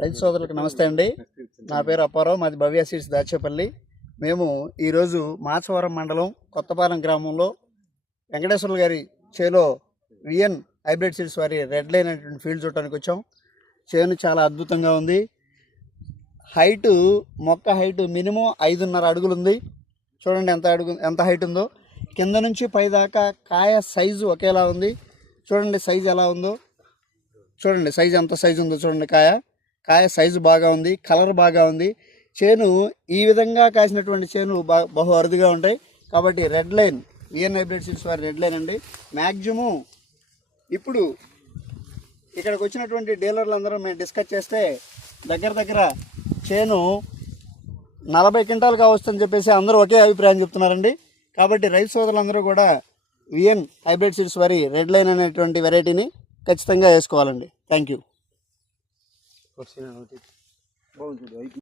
రైతు సోదరులకు నమస్తే అండి. నా పేరు అప్పారావు, మాది భవ్య సీడ్స్ దాచేపల్లి. మేము ఈరోజు మాచవరం మండలం కొత్తపాలెం గ్రామంలో వెంకటేశ్వర్లు గారి చేలో విఎన్ హైబ్రిడ్ సీడ్స్ వారి రెడ్ లైన్ అనేటువంటి ఫీల్డ్ చూడటానికి వచ్చాం. చేను చాలా అద్భుతంగా ఉంది. మొక్క హైటు మినిమం 5.5 అడుగులు ఉంది. చూడండి ఎంత హైట్ ఉందో. కింద నుంచి పై దాకా కాయ సైజు ఒకేలా ఉంది. చూడండి సైజు ఎలా ఉందో, చూడండి సైజు ఎంత సైజు ఉందో చూడండి. కాయ సైజు బాగా ఉంది, కలర్ బాగా ఉంది. చేను ఈ విధంగా కాసినటువంటి చేను బహు అరుదుగా ఉంటాయి. కాబట్టి red line VN hybrid seeds వారి రెడ్ లైన్ అండి. మ్యాక్సిమం ఇప్పుడు ఇక్కడికి వచ్చినటువంటి డీలర్లు అందరూ మేము డిస్కస్ చేస్తే దగ్గర చేను 40 క్వింటాలు కావస్తుందని చెప్పేసి అందరూ ఒకే అభిప్రాయం చెప్తున్నారండి. కాబట్టి రైతు సోదరులందరూ కూడా విఎన్ హైబ్రిడ్ సీడ్స్ వారి రెడ్ లైన్ అనేటువంటి వెరైటీని ఖచ్చితంగా వేసుకోవాలండి. Thank you.